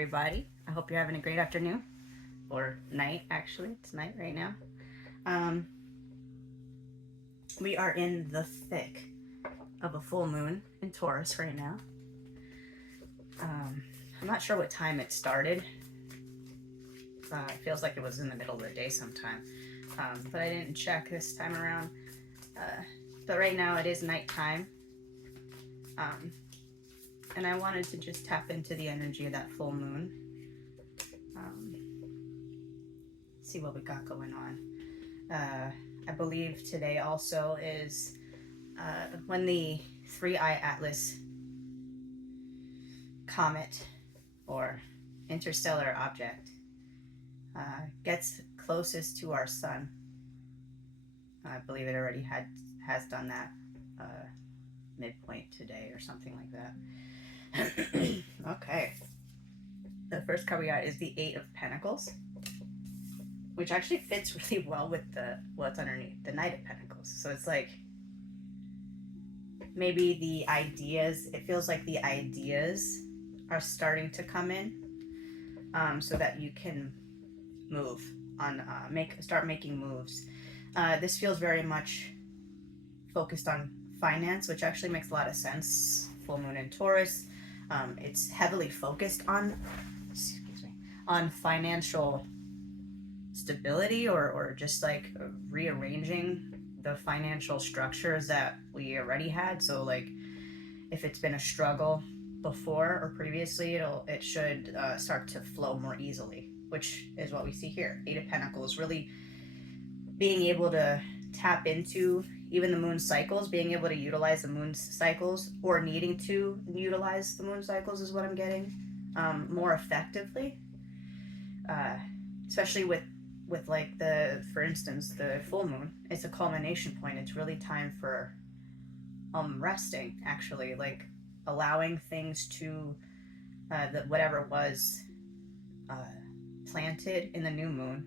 everybody. I hope you're having a great afternoon or night. Actually, it's night right now. Um, we are in the thick of a full moon in Taurus right now. Um, I'm not sure what time it started. It feels like it was in the middle of the day sometime, but I didn't check this time around. Uh, but right now it is nighttime, um, and I wanted to just tap into the energy of that full moon. Um, See what we got going on. I believe today also is when the Three Eye Atlas comet or interstellar object gets closest to our sun. I believe it already has done that midpoint today or something like that. Okay. The first card we got is the Eight of Pentacles, which actually fits really well with the what's underneath the Knight of Pentacles. So it's like maybe the ideas. It feels like the ideas are starting to come in, so that you can move on, start making moves. This feels very much focused on finance, which actually makes a lot of sense. Full moon in Taurus. It's heavily focused on financial stability or just like rearranging the financial structures that we already had. So like if it's been a struggle before or previously, it should start to flow more easily, which is what we see here. Eight of Pentacles, really being able to tap into even the moon cycles, being able to utilize the moon cycles, or needing to utilize the moon cycles is what I'm getting, more effectively, uh, especially with like for instance, the full moon. It's a culmination point. It's really time for resting, actually, like allowing things to that whatever was uh, planted in the new moon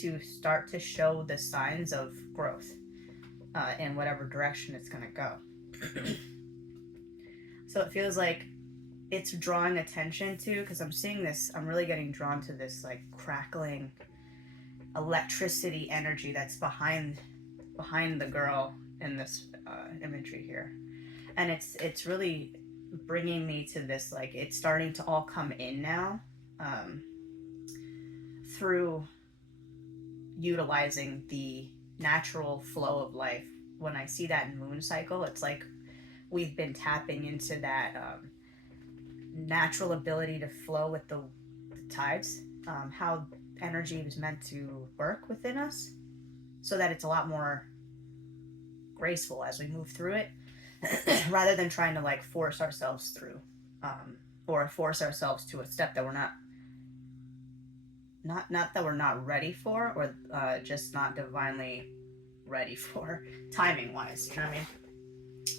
to start to show the signs of growth in whatever direction it's going to go. So it feels like it's drawing attention to, because I'm seeing this, I'm really getting drawn to this like crackling electricity energy that's behind the girl in this imagery here, and it's really bringing me to this, like it's starting to all come in now, um, through utilizing the natural flow of life. When I see that moon cycle, it's like we've been tapping into that natural ability to flow with the tides, how energy is meant to work within us, so that it's a lot more graceful as we move through it, rather than trying to like force ourselves through, or force ourselves to a step that we're not that we're not ready for, or just not divinely ready for, timing wise. You know what I mean?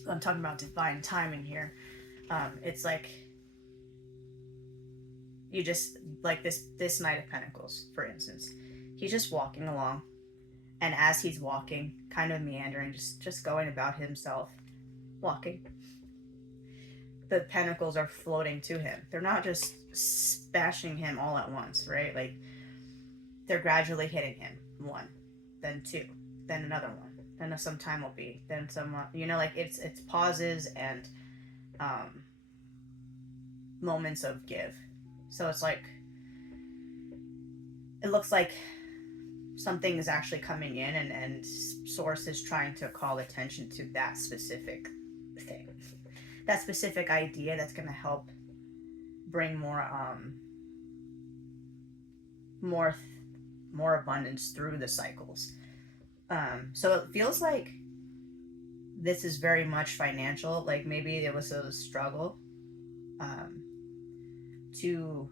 I'm talking about divine timing here. It's like you just like this Knight of Pentacles, for instance. He's just walking along, and as he's walking, kind of meandering, just going about himself, walking, the pentacles are floating to him. They're not just smashing him all at once, right? Like they're gradually hitting him. One, then two, then another one. Then some time will be. Then some, like it's pauses and moments of give. So it's like it looks like something is actually coming in, and source is trying to call attention to that specific thing, that specific idea that's going to help bring more more abundance through the cycles. So it feels like this is very much financial. Like maybe it was a struggle um, to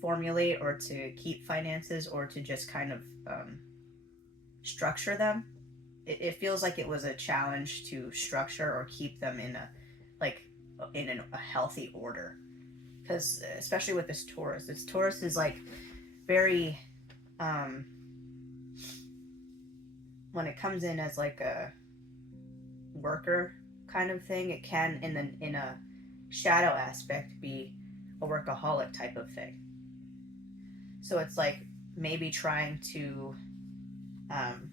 formulate or to keep finances, or to just kind of structure them. It feels like it was a challenge to structure or keep them in a like a healthy order, because especially with this Taurus is like very, um, when it comes in as like a worker kind of thing, it can in a shadow aspect be a workaholic type of thing. So it's like maybe trying to um,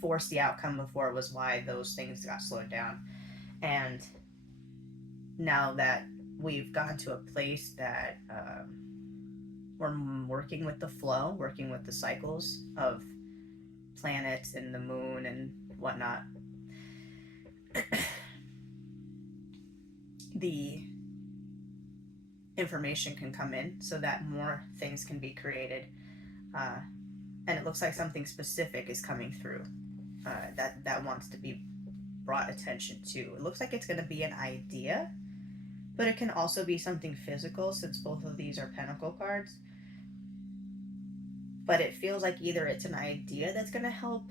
force the outcome before was why those things got slowed down. And now that we've gotten to a place that we're working with the flow, working with the cycles of planets and the moon and whatnot, the information can come in so that more things can be created. And it looks like something specific is coming through that wants to be brought attention to. It looks like it's going to be an idea, but it can also be something physical since both of these are pentacle cards. But it feels like either it's an idea that's going to help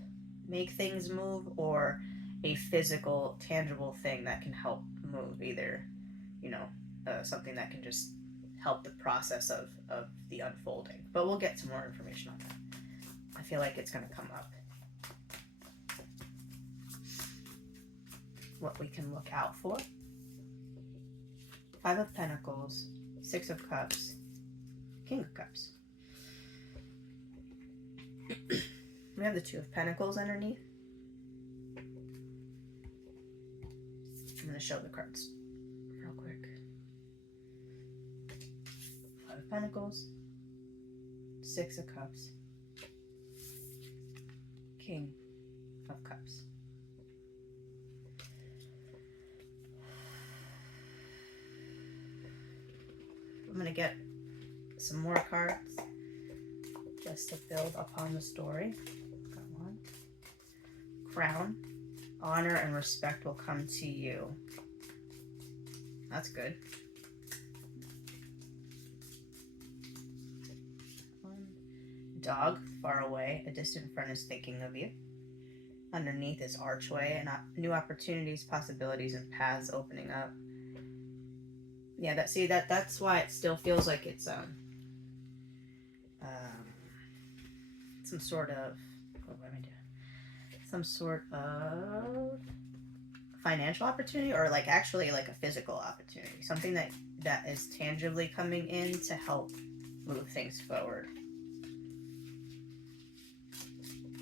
make things move, or a physical, tangible thing that can help move. Either, something that can just help the process of the unfolding. But we'll get some more information on that. I feel like it's going to come up. What we can look out for. 5 of Pentacles, 6 of Cups, King of Cups. We have the 2 of Pentacles underneath. I'm going to show the cards real quick. 5 of Pentacles, 6 of Cups, King of Cups. I'm going to get some more cards just to build upon the story. Got 1. Crown. Honor and respect will come to you. That's good. 1. Dog. Far away. A distant friend is thinking of you. Underneath is archway and new opportunities, possibilities, and paths opening up. Yeah, that's why it still feels like it's some sort of, what am I doing? Some sort of financial opportunity, or like actually like a physical opportunity, something that is tangibly coming in to help move things forward.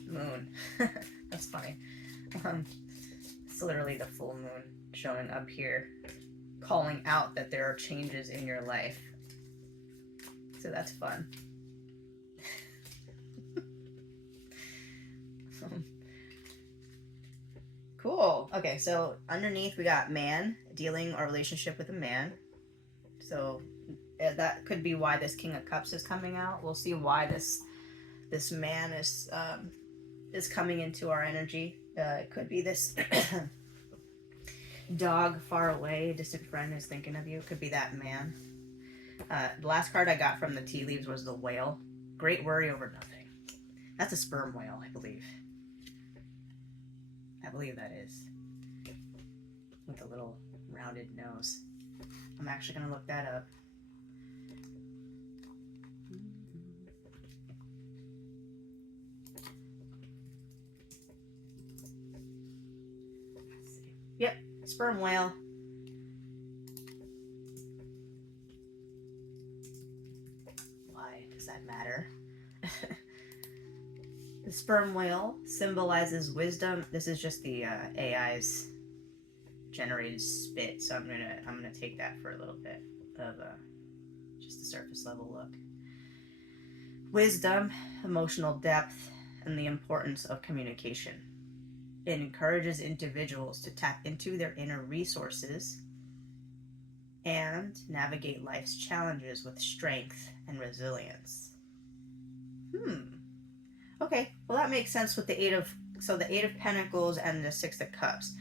Moon. That's funny. It's literally the full moon showing up here, calling out that there are changes in your life. So that's fun. Cool. Okay, so underneath we got man, dealing or relationship with a man. So that could be why this King of Cups is coming out. We'll see why this man is coming into our energy. It could be this dog far away, distant friend is thinking of you. It could be that man. The last card I got from the tea leaves was the whale. Great worry over nothing. That's a sperm whale, I believe. I believe that is. With a little rounded nose. I'm actually going to look that up. Let's see. Yep, sperm whale. Why does that matter? The sperm whale symbolizes wisdom. This is just the AI's generated spit, so I'm gonna take that for a little bit of just a surface level look. Wisdom, emotional depth, and the importance of communication. It encourages individuals to tap into their inner resources and navigate life's challenges with strength and resilience. Okay, well that makes sense with the Eight of Pentacles and the 6 of Cups.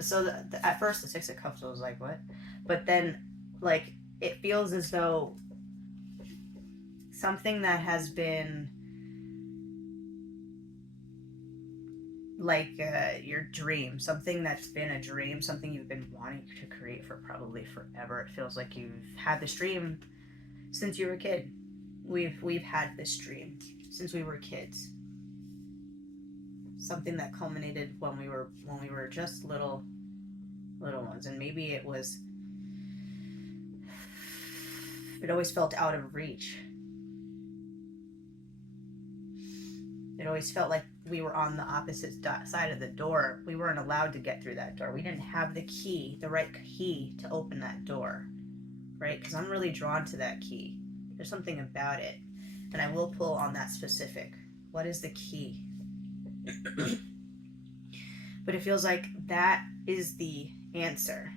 So at first the 6 of Cups was like, what? But then, like, it feels as though something that has been like your dream, something that's been a dream, something you've been wanting to create for probably forever. It feels like you've had this dream since you were a kid. We've had this dream since we were kids. Something that culminated when we were just little ones, and maybe it was It always felt out of reach. It always felt like we were on the opposite side of the door. We weren't allowed to get through that door. We didn't have the key, the right key to open that door, right? Because I'm really drawn to that key. There's something about it. And I will pull on that specific. What is the key? But it feels like that is the answer.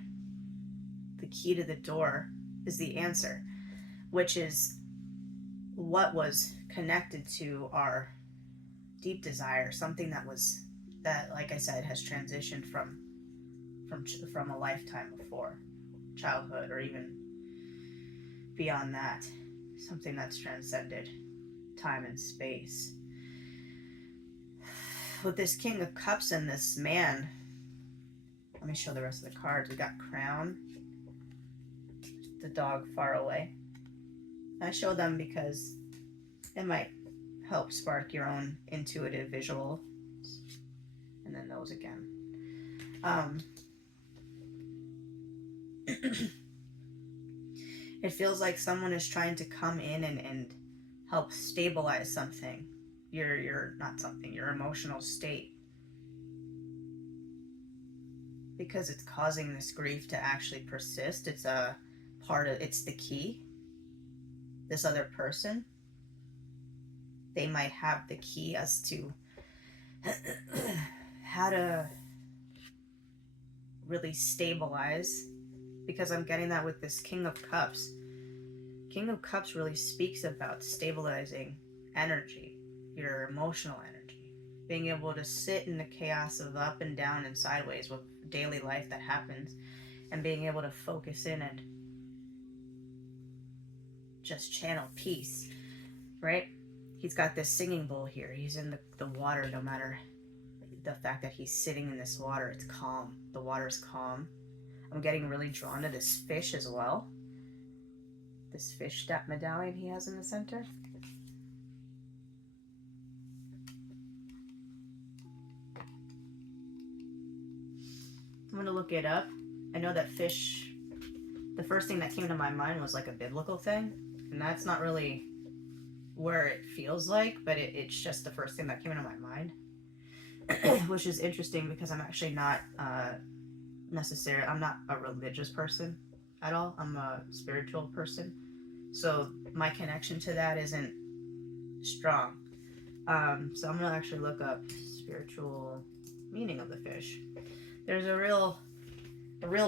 The key to the door is the answer, which is what was connected to our deep desire, something that, like I said, has transitioned from a lifetime before, childhood, or even beyond that, something that's transcended time and space. With this King of Cups and this man, let me show the rest of the cards. We got Crown, the dog far away. I show them because it might help spark your own intuitive visual. And then those again. It feels like someone is trying to come in and help stabilize something. Your emotional state. Because it's causing this grief to actually persist. It's the key. This other person, they might have the key as to how to really stabilize, because I'm getting that with this King of Cups. King of Cups really speaks about stabilizing energy, your emotional energy, being able to sit in the chaos of up and down and sideways with daily life that happens, and being able to focus in and just channel peace, right? He's got this singing bowl here. He's in the water. No matter the fact that he's sitting in this water, it's calm. The water's calm. I'm getting really drawn to this fish as well. This fish step medallion he has in the center. I'm going to look it up. I know that fish, the first thing that came to my mind was like a biblical thing. And that's not really where it feels like, but it's just the first thing that came into my mind. Which is interesting because I'm actually not I'm not a religious person at all. I'm a spiritual person. So my connection to that isn't strong. So I'm going to actually look up spiritual meaning of the fish. There's a real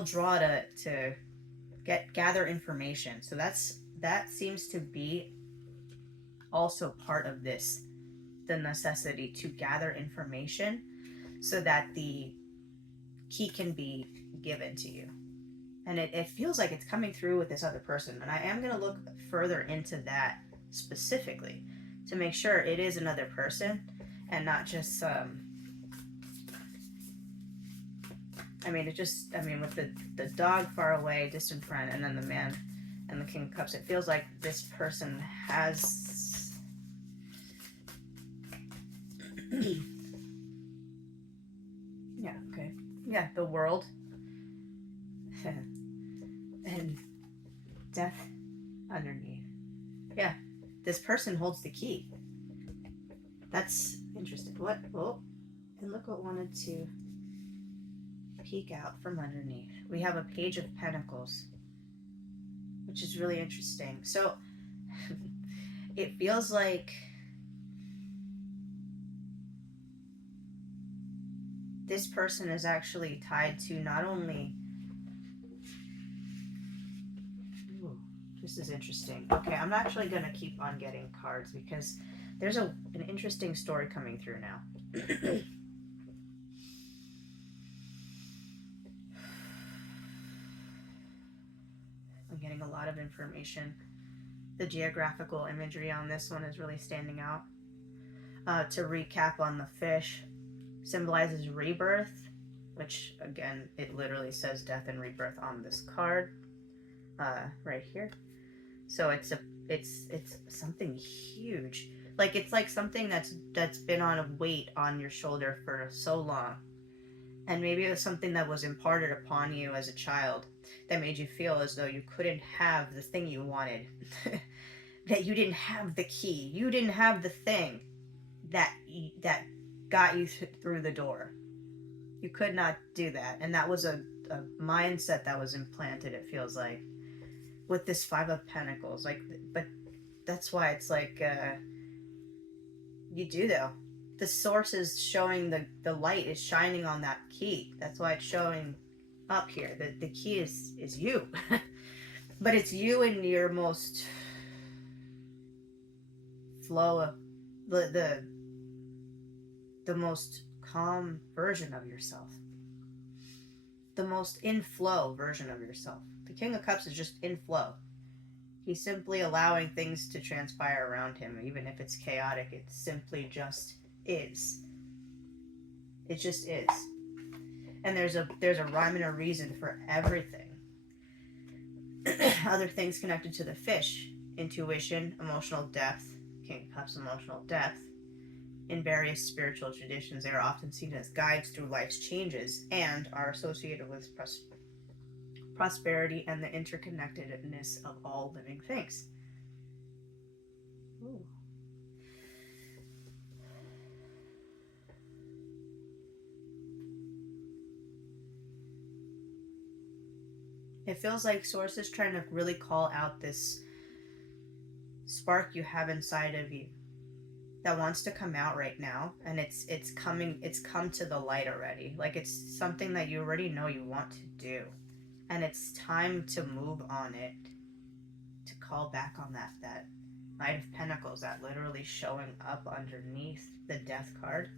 draw to gather information. So that seems to be also part of this, the necessity to gather information so that the key can be given to you. And it feels like it's coming through with this other person. And I am going to look further into that specifically to make sure it is another person and not just with the dog far away, distant friend, and then the man and the King of Cups, it feels like this person has the world and death underneath. Yeah, this person holds the key. That's interesting. What? Oh, and look what wanted to peek out from underneath. We have a Page of Pentacles, which is really interesting. So it feels like this person is actually tied to not only... Ooh, this is interesting. Okay, I'm actually going to keep on getting cards because there's an interesting story coming through now. I'm getting a lot of information. The geographical imagery on this one is really standing out. To recap on the fish, symbolizes rebirth, which again, it literally says death and rebirth on this card, right here. So it's something huge. Like it's like something that's been on a weight on your shoulder for so long, And maybe it was something that was imparted upon you as a child that made you feel as though you couldn't have the thing you wanted. That you didn't have the key. You didn't have the thing that got you through the door. You could not do that. And that was a mindset that was implanted, it feels like, with this Five of Pentacles. Like, but that's why it's like, you do though. The source is showing the light is shining on that key. That's why it's showing up here. The key is you. But it's you in your most flow, the the most calm version of yourself, the most in flow version of yourself. The King of Cups is just in flow. He's simply allowing things to transpire around him, even if it's chaotic. It simply just is. It just is. And there's a rhyme and a reason for everything. Other things connected to the fish: intuition, emotional depth. King of Cups, emotional depth. In various spiritual traditions, they are often seen as guides through life's changes and are associated with prosperity and the interconnectedness of all living things. Ooh. It feels like Source is trying to really call out this spark you have inside of you that wants to come out right now, and it's come to the light already. Like, it's something that you already know you want to do, and it's time to move on it, to call back on that Knight of Pentacles that literally showing up underneath the Death card.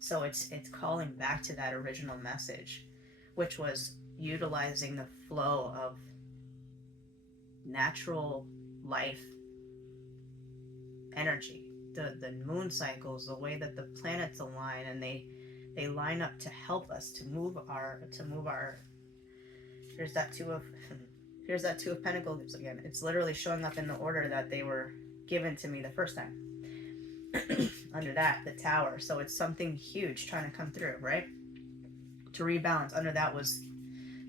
So it's calling back to that original message, which was utilizing the flow of natural life energy, the moon cycles, the way that the planets align, and they line up to help us to move our here's that two of Pentacles again. It's literally showing up in the order that they were given to me the first time. Under that, the Tower. So it's something huge trying to come through, right? To rebalance. Under that was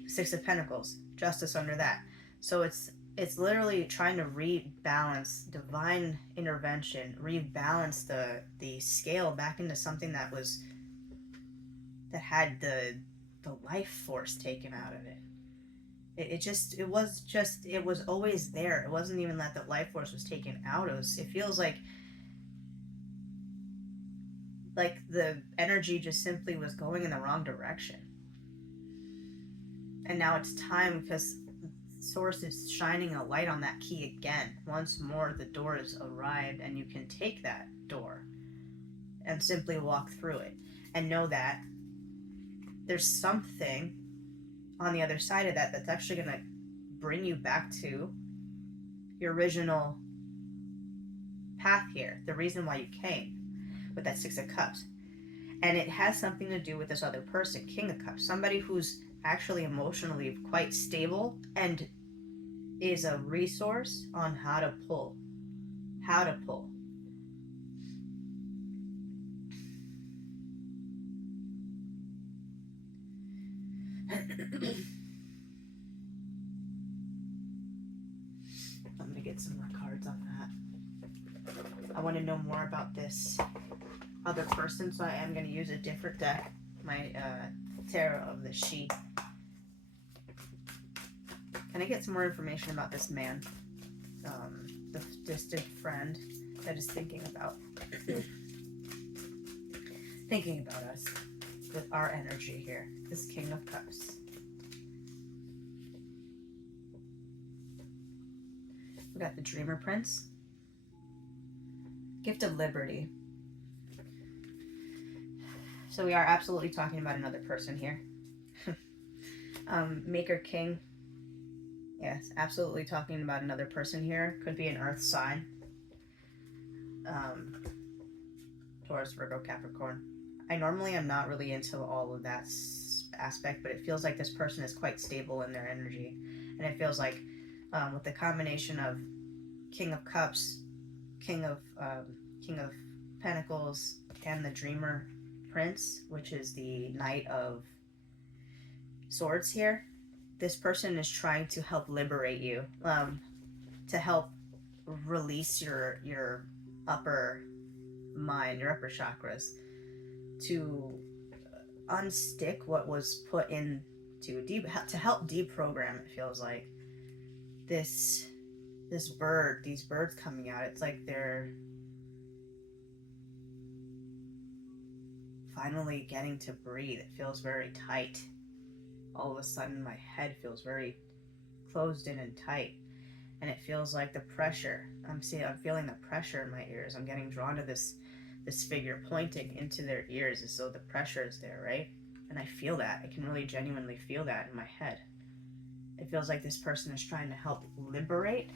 Six of Pentacles, Justice under that. So it's literally trying to rebalance, divine intervention, rebalance the scale back into something that had the life force taken out of it. It was always there. It wasn't even that the life force was taken out. It feels like the energy just simply was going in the wrong direction. And now it's time, because Source is shining a light on that key again. Once more, the door has arrived, and you can take that door and simply walk through it and know that there's something on the other side of that that's actually going to bring you back to your original path here, the reason why you came, with that Six of Cups. And it has something to do with this other person, King of Cups, somebody who's actually emotionally quite stable and is a resource on how to pull. I'm gonna get some more cards on that. I want to know more about this other person, so I am going to use a different deck, my Tarot of the She. Can I get some more information about this man, the distant friend that is thinking about us with our energy here, this King of Cups. We got the Dreamer Prince, Gift of Liberty. So we are absolutely talking about another person here. Maker King. Yes, absolutely talking about another person here. Could be an earth sign. Taurus, Virgo, Capricorn. I normally am not really into all of that aspect, but it feels like this person is quite stable in their energy. And it feels like with the combination of King of Cups, King of Pentacles, and the Dreamer prince, which is the Knight of Swords here. This person is trying to help liberate you, to help release your upper mind, your upper chakras, to unstick what was put in to help deprogram. It feels like these birds coming out. It's like they're finally getting to breathe. It feels very tight. All of a sudden, my head feels very closed in and tight, and it feels like the pressure. I'm feeling the pressure in my ears. I'm getting drawn to this figure pointing into their ears as though the pressure is there, right? And I feel that. I can really genuinely feel that in my head. It feels like this person is trying to help liberate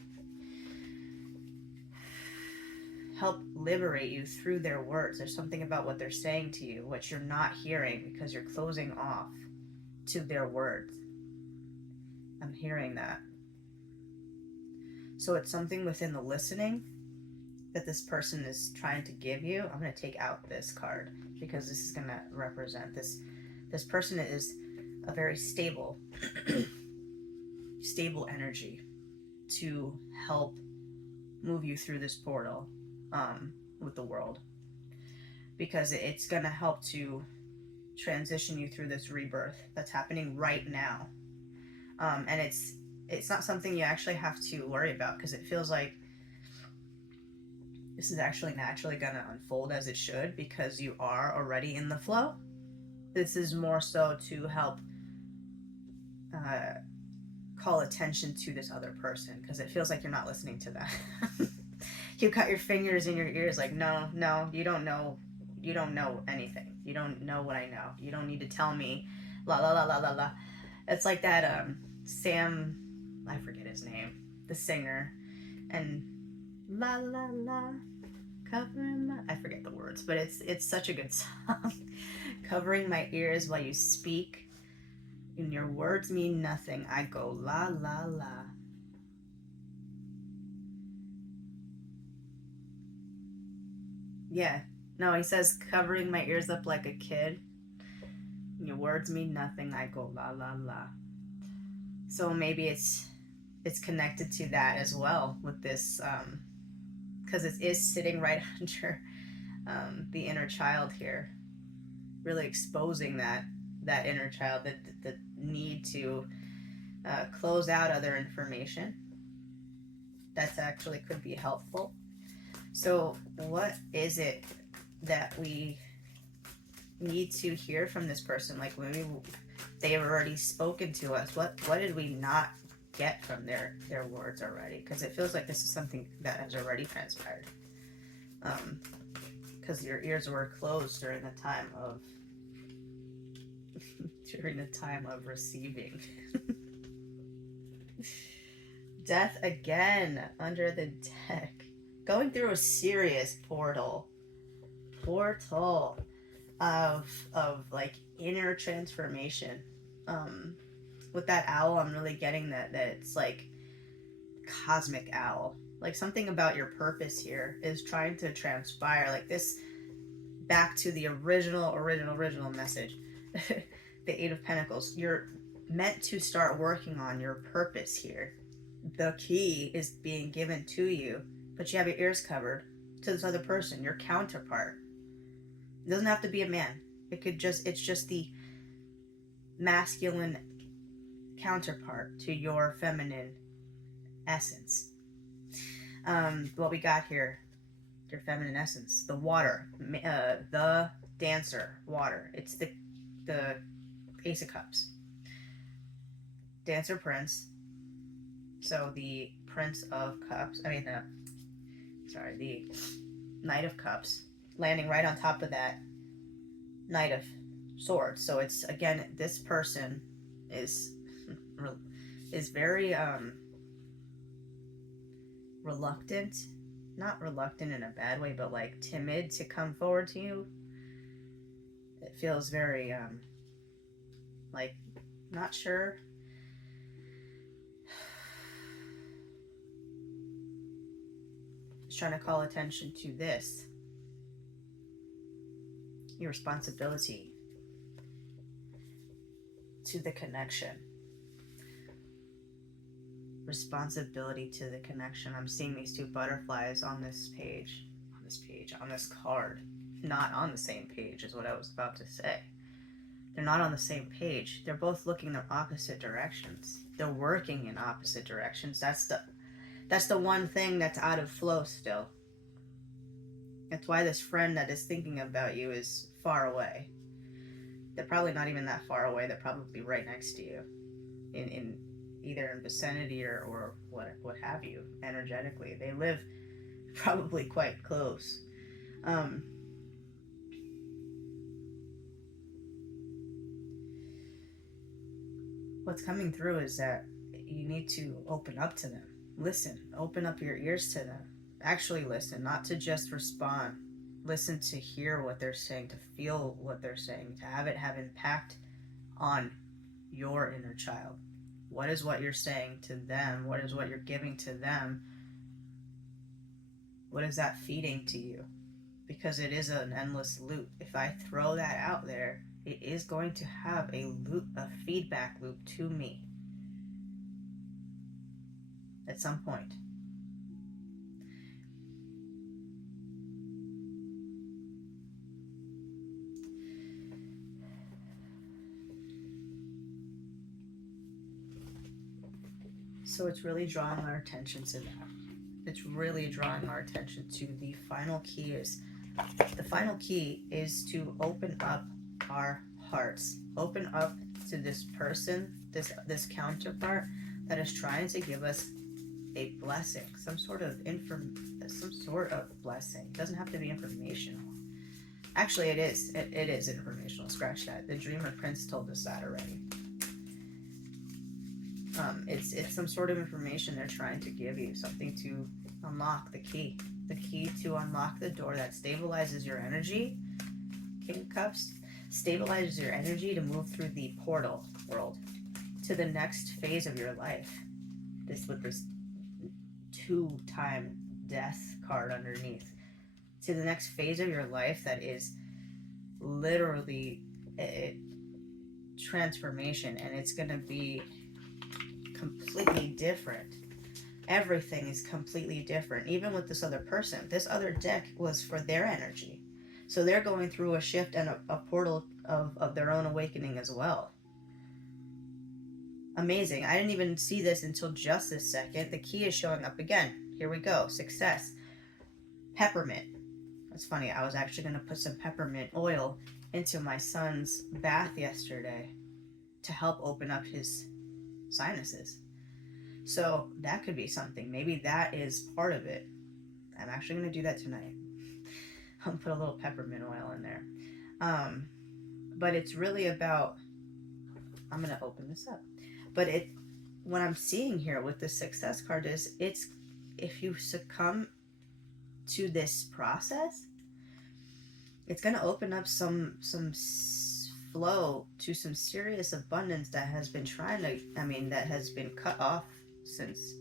you through their words. There's something about what they're saying to you, what you're not hearing because you're closing off to their words. I'm hearing that. So it's something within the listening that this person is trying to give you. I'm going to take out this card because this is going to represent this person is a very stable energy to help move you through this portal with the world, because it's going to help to transition you through this rebirth that's happening right now. And it's not something you actually have to worry about, because it feels like this is actually naturally going to unfold as it should, because you are already in the flow. This is more so to help call attention to this other person, because it feels like you're not listening to them. You got your fingers in your ears like, no, you don't know anything. You don't know what I know. You don't need to tell me la la la la la la. It's like that Sam, I forget his name, the singer, and la la la, covering my, I forget the words, but it's such a good song. Covering my ears while you speak, and your words mean nothing. I go la la la. Yeah, no, he says covering my ears up like a kid. Your words mean nothing. I go la la la. So maybe it's connected to that as well with this, because it is sitting right under the inner child here, really exposing that inner child, the need to close out other information that's actually could be helpful. So what is it that we need to hear from this person? Like, maybe they have already spoken to us. What did we not get from their words already? Because it feels like this is something that has already transpired. Because your ears were closed during the time of receiving. Death again under the deck. Going through a serious portal of like inner transformation. With that owl, I'm really getting that it's like cosmic owl. Like, something about your purpose here is trying to transpire, like this, back to the original message. The Eight of Pentacles. You're meant to start working on your purpose here. The key is being given to you, but you have your ears covered to this other person, your counterpart. It doesn't have to be a man. It's just the masculine counterpart to your feminine essence. What we got here, your feminine essence, the water, the dancer, water. It's the Ace of Cups. Dancer, Prince. So the Prince of Cups, the Knight of Cups, landing right on top of that Knight of Swords. So it's, again, this person is very reluctant, not reluctant in a bad way, but like timid to come forward to you. It feels very like not sure. Just trying to call attention to this. your responsibility to the connection. Responsibility to the connection. I'm seeing these two butterflies on this page, on this card. Not on the same page is what I was about to say. They're not on the same page. They're both looking in opposite directions. They're working in opposite directions. That's the one thing that's out of flow still. That's why this friend that is thinking about you is far away. They're probably not even that far away. They're probably right next to you, in either in vicinity or what have you. Energetically, they live probably quite close. What's coming through is that you need to open up to them. Listen, open up your ears to them. Actually listen, not to just respond. Listen to hear what they're saying, to feel what they're saying, to have it have impact on your inner child. What is what you're saying to them? What is what you're giving to them? What is that feeding to you? Because it is an endless loop. If I throw that out there, it is going to have a loop, a feedback loop to me at some point. So it's really drawing our attention to that. It's really drawing our attention to the final key is to open up our hearts. Open up to this person, this counterpart that is trying to give us a blessing, some sort of blessing. It doesn't have to be informational. Actually, it is. It is informational. Scratch that. The Dreamer Prince told us that already. It's some sort of information they're trying to give you, something to unlock the key to unlock the door that stabilizes your energy. King of Cups stabilizes your energy to move through the portal world to the next phase of your life. This with this 2-time death card underneath, to the next phase of your life that is literally a transformation, and it's going to be completely different. Everything is completely different. Even with this other person, this other deck was for their energy, so they're going through a shift and a portal of their own awakening as well. Amazing. I didn't even see this until just this second. The key is showing up again. Here we go. Success. Peppermint. That's funny. I was actually going to put some peppermint oil into my son's bath yesterday to help open up his sinuses. So that could be something. Maybe that is part of it. I'm actually going to do that tonight. I'll put a little peppermint oil in there. But it's really about, I'm going to open this up. But what I'm seeing here with the success card is, it's, if you succumb to this process, it's going to open up some flow to some serious abundance that has been that has been cut off since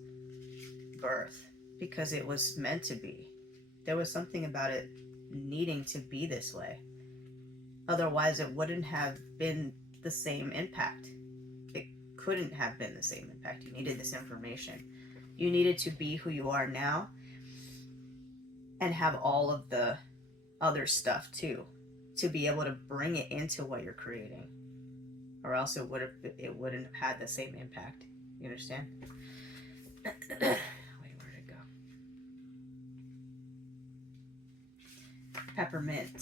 birth, because it was meant to be. There was something about it needing to be this way. Otherwise, it wouldn't have been the same impact. It couldn't have been the same impact. You needed this information. You needed to be who you are now and have all of the other stuff too, to be able to bring it into what you're creating, or else it wouldn't have had the same impact. You understand? Wait, where'd it go? Peppermint.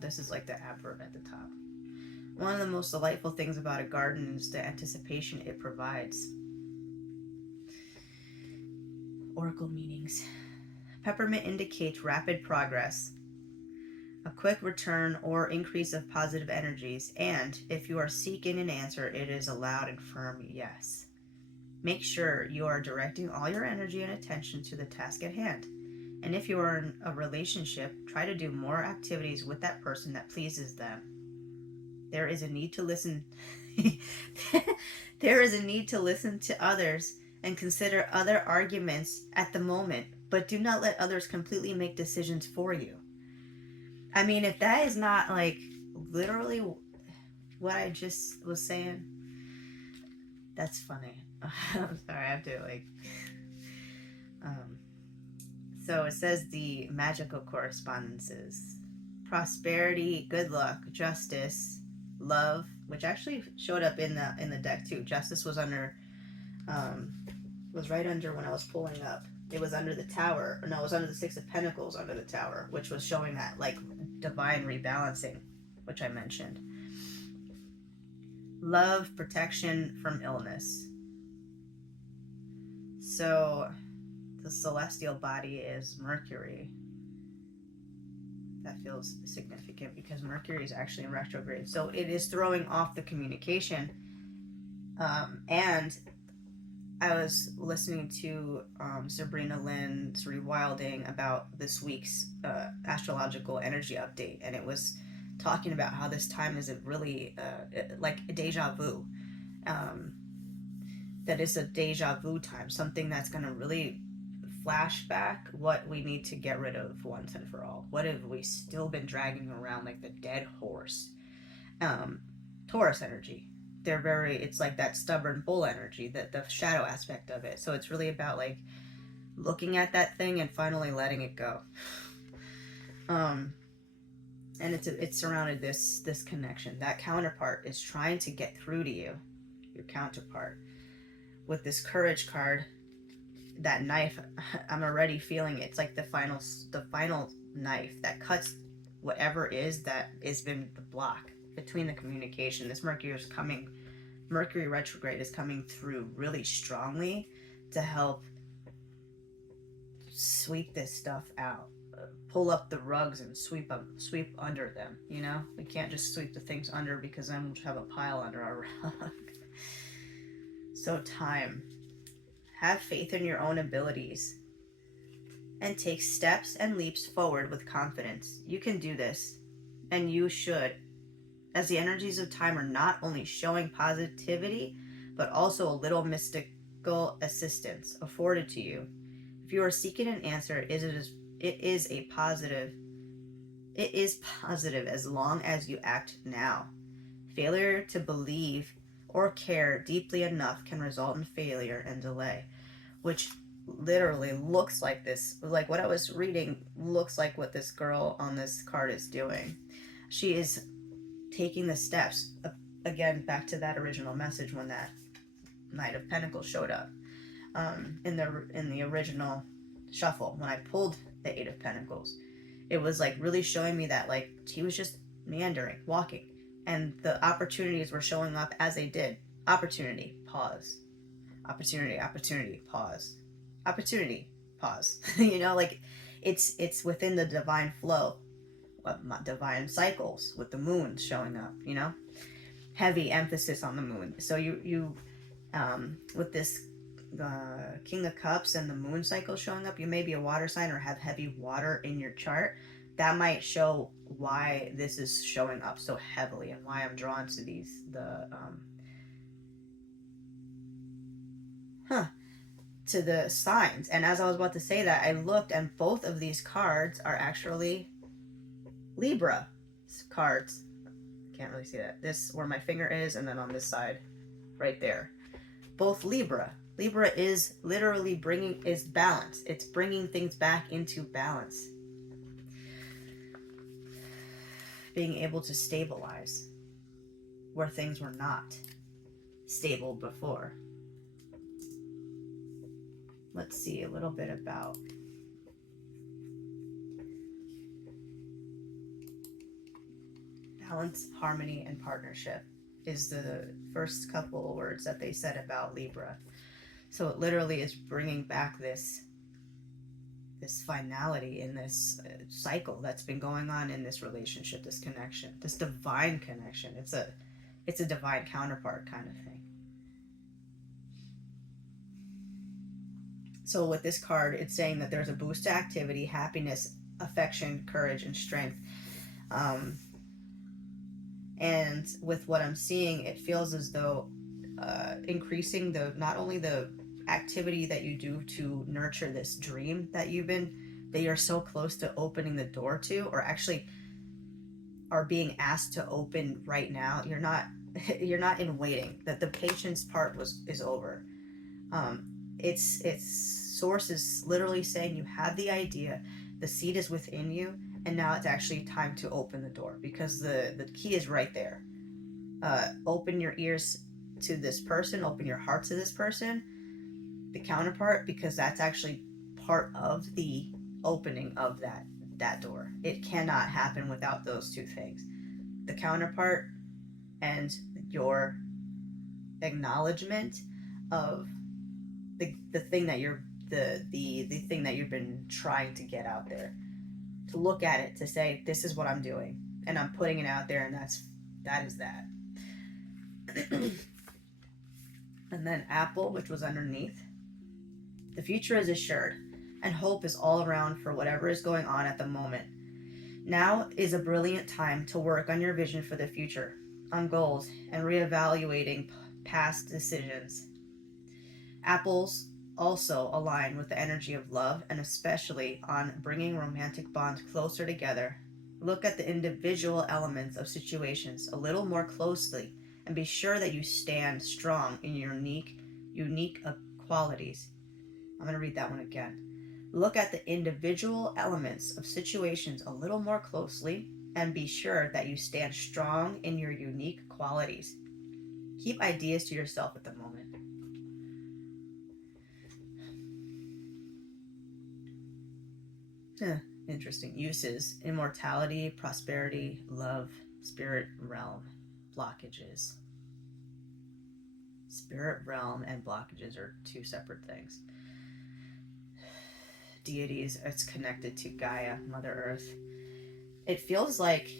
This is like the adverb at the top. One of the most delightful things about a garden is the anticipation it provides. Oracle meanings. Peppermint indicates rapid progress, a quick return or increase of positive energies, and if you are seeking an answer, it is a loud and firm yes. Make sure you are directing all your energy and attention to the task at hand. And if you are in a relationship, try to do more activities with that person that pleases them. There is a need to listen. There is a need to listen to others and consider other arguments at the moment, but do not let others completely make decisions for you. I mean, if that is not like literally what I just was saying, that's funny. I'm sorry, I have to like. Um, so it says the magical correspondences: prosperity, good luck, justice, love, which actually showed up in the deck too. Justice was under, um, was right under when I was pulling up. It was under the tower. No, it was under the Six of Pentacles under the tower, which was showing that like divine rebalancing, which I mentioned. Love, protection from illness. So the celestial body is Mercury. That feels significant because Mercury is actually in retrograde. So it is throwing off the communication. And I was listening to Sabrina Lynn's Rewilding about this week's astrological energy update, and it was talking about how this time is a really like a deja vu. Um, that is a deja vu time, something that's going to really flashback what we need to get rid of once and for all. What have we still been dragging around like the dead horse? Um, Taurus energy. They're very, it's like that stubborn bull energy, that the shadow aspect of it. So it's really about like looking at that thing and finally letting it go. Um, and it's surrounded this connection. That counterpart is trying to get through to you, your counterpart, with this courage card. That knife, I'm already feeling it. It's like the final knife that cuts whatever is that has been the block between the communication. This Mercury retrograde is coming through really strongly to help sweep this stuff out, pull up the rugs and sweep under them. You know, we can't just sweep the things under because then we'll have a pile under our rug. So time. Have faith in your own abilities and take steps and leaps forward with confidence. You can do this, and you should, as the energies of time are not only showing positivity, but also a little mystical assistance afforded to you. If you are seeking an answer, it is positive as long as you act now. Failure to believe or care deeply enough can result in failure and delay, which literally looks like this. Like what I was reading looks like what this girl on this card is doing. She is taking the steps. Again, back to that original message when that Knight of Pentacles showed up in the original shuffle when I pulled the Eight of Pentacles. It was like really showing me that like she was just meandering, walking, and the opportunities were showing up as they did. Opportunity, pause. Opportunity, pause. Opportunity, pause. You know, like it's within the divine flow, divine cycles with the moon showing up. You know, heavy emphasis on the moon. So you with this King of Cups and the moon cycle showing up, you may be a water sign or have heavy water in your chart. That might show why this is showing up so heavily and why I'm drawn to to the signs. And as I was about to say that, I looked and both of these cards are actually Libra cards. Can't really see that. This where my finger is, and then on this side, right there. Both Libra. Libra is literally is balance. It's bringing things back into balance. Being able to stabilize where things were not stable before. Let's see a little bit about balance, harmony, and partnership is the first couple of words that they said about Libra. So it literally is bringing back this finality in this cycle that's been going on in this relationship, this connection, this divine connection. It's a divine counterpart kind of thing. So with this card, it's saying that there's a boost to activity, happiness, affection, courage, and strength. And with what I'm seeing, it feels as though increasing not only the activity that you do to nurture this dream that you're so close to opening the door to, or actually are being asked to open right now, you're not you're not in waiting. That the patience part is over. Um, it's source is literally saying you had the idea, the seed is within you, and now it's actually time to open the door because the key is right there. Open your ears to this person, open your heart to this person, the counterpart, because that's actually part of the opening of that door. It cannot happen without those two things: the counterpart and your acknowledgement of the thing that you're the thing that you've been trying to get out there, to look at it, to say this is what I'm doing and I'm putting it out there, and that is that. And then Apple, which was underneath, the future is assured and hope is all around for whatever is going on at the moment. Now is a brilliant time to work on your vision for the future, on goals, and reevaluating past decisions. Apples also align with the energy of love, and especially on bringing romantic bonds closer together. Look at the individual elements of situations a little more closely and be sure that you stand strong in your unique qualities. I'm going to read that one again. Look at the individual elements of situations a little more closely and be sure that you stand strong in your unique qualities. Keep ideas to yourself at the moment. Interesting. Uses: immortality, prosperity, love, spirit realm, blockages. Spirit realm and blockages are two separate things. Deities, it's connected to Gaia, Mother Earth. It feels like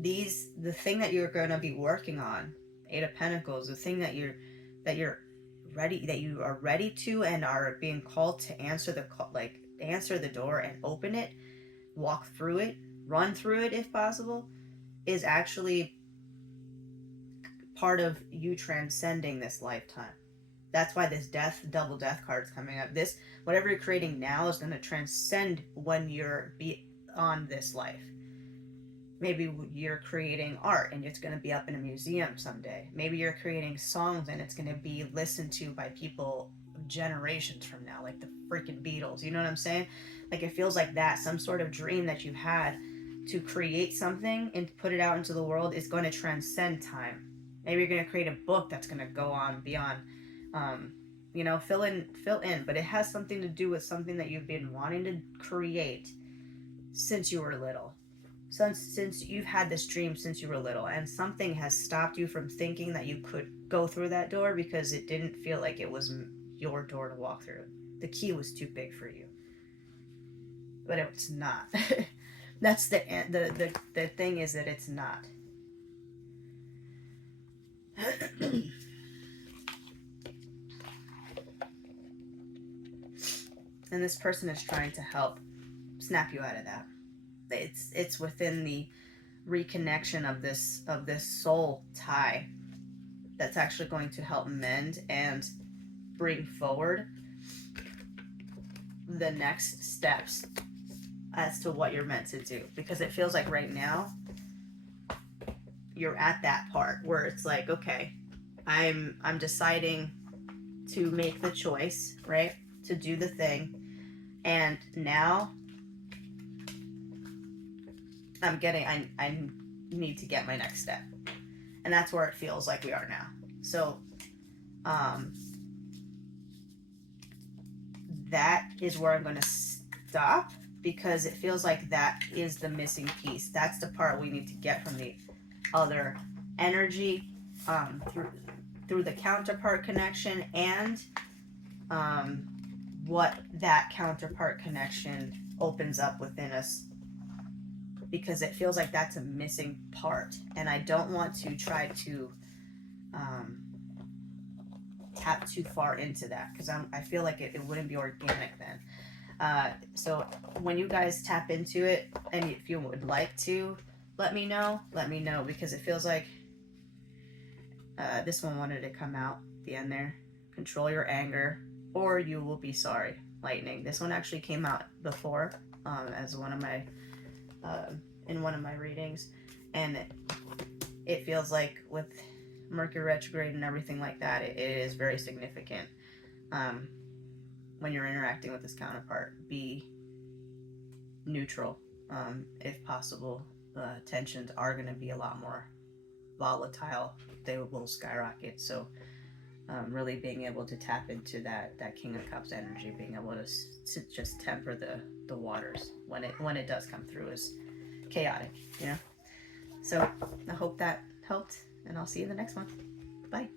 the thing that you're going to be working on, Eight of Pentacles, the thing that you're ready, that you are ready to and are being called to answer the call, like answer the door and open it, walk through it, run through it if possible, is actually part of you transcending this lifetime. That's why this double death card is coming up. This, whatever you're creating now, is going to transcend when you're on this life. Maybe you're creating art and it's going to be up in a museum someday. Maybe you're creating songs and it's going to be listened to by people generations from now, like the freaking Beatles. You know what I'm saying? Like, it feels like that. Some sort of dream that you had to create something and put it out into the world is going to transcend time. Maybe you're going to create a book that's going to go on beyond. Fill in, but it has something to do with something that you've been wanting to create since you were little. Since you've had this dream since you were little, and something has stopped you from thinking that you could go through that door because it didn't feel like it was your door to walk through. The key was too big for you, but it's not. That's the thing, is that it's not. And this person is trying to help snap you out of that. It's within the reconnection of this soul tie that's actually going to help mend and bring forward the next steps as to what you're meant to do. Because it feels like right now you're at that part where it's like, okay, I'm deciding to make the choice, right? To do the thing. And now I need to get my next step. And that's where it feels like we are now. So that is where I'm going to stop, because it feels like that is the missing piece. That's the part we need to get from the other energy, through the counterpart connection, and what that counterpart connection opens up within us, because it feels like that's a missing part, and I don't want to try to tap too far into that, because I feel like it wouldn't be organic then. So when you guys tap into it, and if you would like to let me know, because it feels like this one wanted to come out at the end there. Control your anger, or you will be sorry. Lightning. This one actually came out before, as one of my in one of my readings, And it feels like with Mercury retrograde and everything like that, it is very significant. Um, when you're interacting with this counterpart, be neutral. If possible, tensions are going to be a lot more volatile. They will skyrocket. So, really being able to tap into that King of Cups energy, being able to just temper the waters when it does come through is chaotic, you know. So I hope that helped, and I'll see you in the next one. Bye.